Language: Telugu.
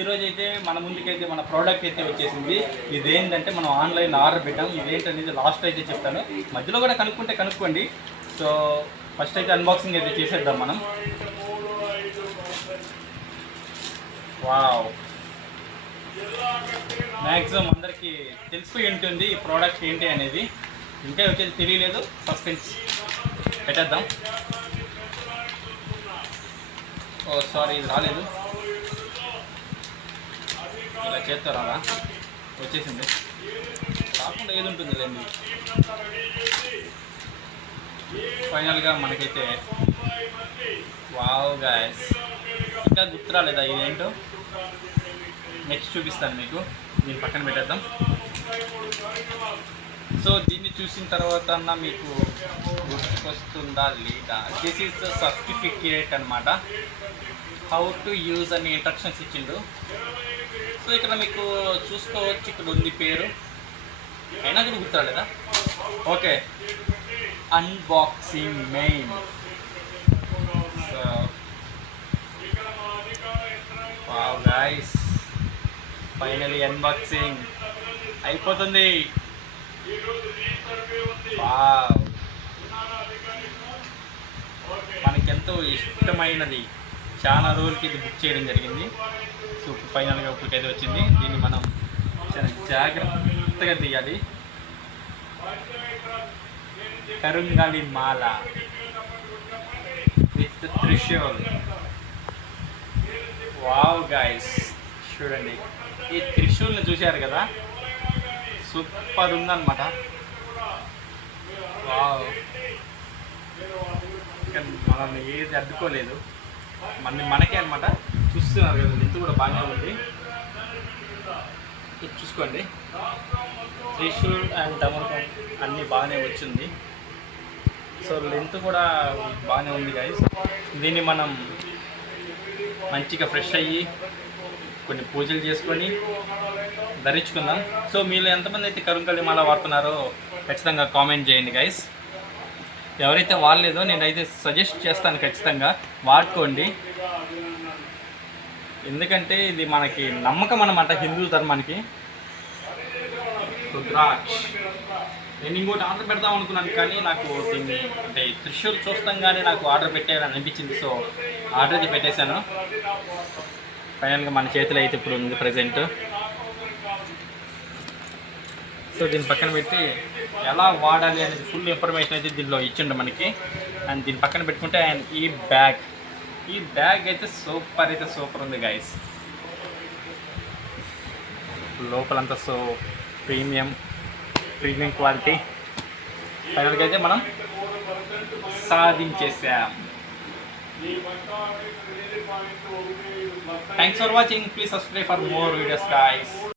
ఈరోజు అయితే మన ముందుకైతే మన ప్రోడక్ట్ అయితే వచ్చేసింది. ఇదేంటంటే మనం ఆన్లైన్ ఆర్డర్ పెట్టాం. ఇదేంటనేది లాస్ట్ అయితే చెప్తాను, మధ్యలో కూడా కనుక్కోండి. సో ఫస్ట్ అయితే అన్బాక్సింగ్ అయితే చేసేద్దాం మనం. వావ్, మ్యాక్సిమం అందరికీ తెలిసిపోయి ఉంటుంది ఈ ప్రోడక్ట్ ఏంటి అనేది. ఇంకా వచ్చేది తెలియలేదు, సస్పెన్స్ పెట్టేద్దాం. ఓ సారీ, ఇది రాలేదు. ఇలా చేత్తో రాదా, వచ్చేసింది. రాకుండా ఏది ఉంటుంది లేండి. ఫైనల్గా మనకైతే వావ్ గాయ్స్, ఇంకా గుర్తు రాలేదా ఇదేంటో, నెక్స్ట్ చూపిస్తాను మీకు. దీన్ని పక్కన పెట్టేద్దాం. సో దీన్ని చూసిన తర్వాత అన్న మీకు గుర్తుకొస్తుందా లేదా, దిస్ ఈజ్ ద సర్టిఫికేట్ అనమాట. హౌ టు యూజ్ అని ఇన్స్ట్రక్షన్స్ ఇచ్చిండు. సో ఇక్కడ మీకు చూసుకోవచ్చు, ఇక్కడ ఉంది పేరు, అయినా కూడా గుర్తురాలేదా. Okay, unboxing main. So wow guys, finally unboxing అయిపోతుంది. వావ్, మనకెంతో ఇష్టమైనది, చాలా రోజులకి ఇది బుక్ చేయడం జరిగింది. సో ఫైనల్గా ఇప్పటికైతే వచ్చింది. దీన్ని మనం చాలా జాగ్రత్తగా తీయాలి. కరుంగలి మాల విత్ త్రిశూల్. వావ్ గైస్, చూడండి ఈ త్రిశూల్ని చూశారు కదా, సూపర్ ఉందన్నమాట. వావ్, మనల్ని ఏది అడ్డుకోలేదు, మనకే అనమాట. చూస్తున్నారు కదా, లెంత్ కూడా బాగానే ఉంది. ఇది చూసుకోండి, త్రిశూల్ అండ్ డమరుకం అన్నీ బాగానే వచ్చింది. సో లెంత్ కూడా బాగానే ఉంది గైస్. దీన్ని మనం మంచిగా ఫ్రెష్ అయ్యి కొన్ని పూజలు చేసుకొని ధరించుకుందాం. సో మీలో ఎంతమంది అయితే కరుంగలి మాల వాడుతున్నారో ఖచ్చితంగా కామెంట్ చేయండి గైస్. ఎవరైతే వాడలేదో నేనైతే సజెస్ట్ చేస్తాను, ఖచ్చితంగా వాడుకోండి. ఎందుకంటే ఇది మనకి నమ్మకం అన్నమాట, హిందూ ధర్మానికి. రుద్రాక్ష, నేను ఇంకోటి ఆర్డర్ పెడదాం అనుకున్నాను, కానీ నాకు దీన్ని అంటే త్రిశూల్ చూస్తాంగానే నాకు ఆర్డర్ పెట్టాలని అనిపించింది. సో ఆర్డర్ అయితే పెట్టేశాను. ఫైనల్గా మన చేతిలో అయితే ఇప్పుడు ఉంది ప్రజెంట్. సో దీన్ని పక్కన పెట్టి ఎలా వాడాలి అనేది ఫుల్ ఇన్ఫర్మేషన్ అయితే దీనిలో ఇచ్చిండు మనకి. అండ్ దీన్ని పక్కన పెట్టుకుంటే అండ్ ఈ బ్యాగ్ అయితే సూపర్ ఉంది గైస్. లోపలంతా సో ప్రీమియం క్వాలిటీ. ఫైనల్గా అయితే మనం సాధించేసాం. Thanks for watching. Please subscribe for more videos guys.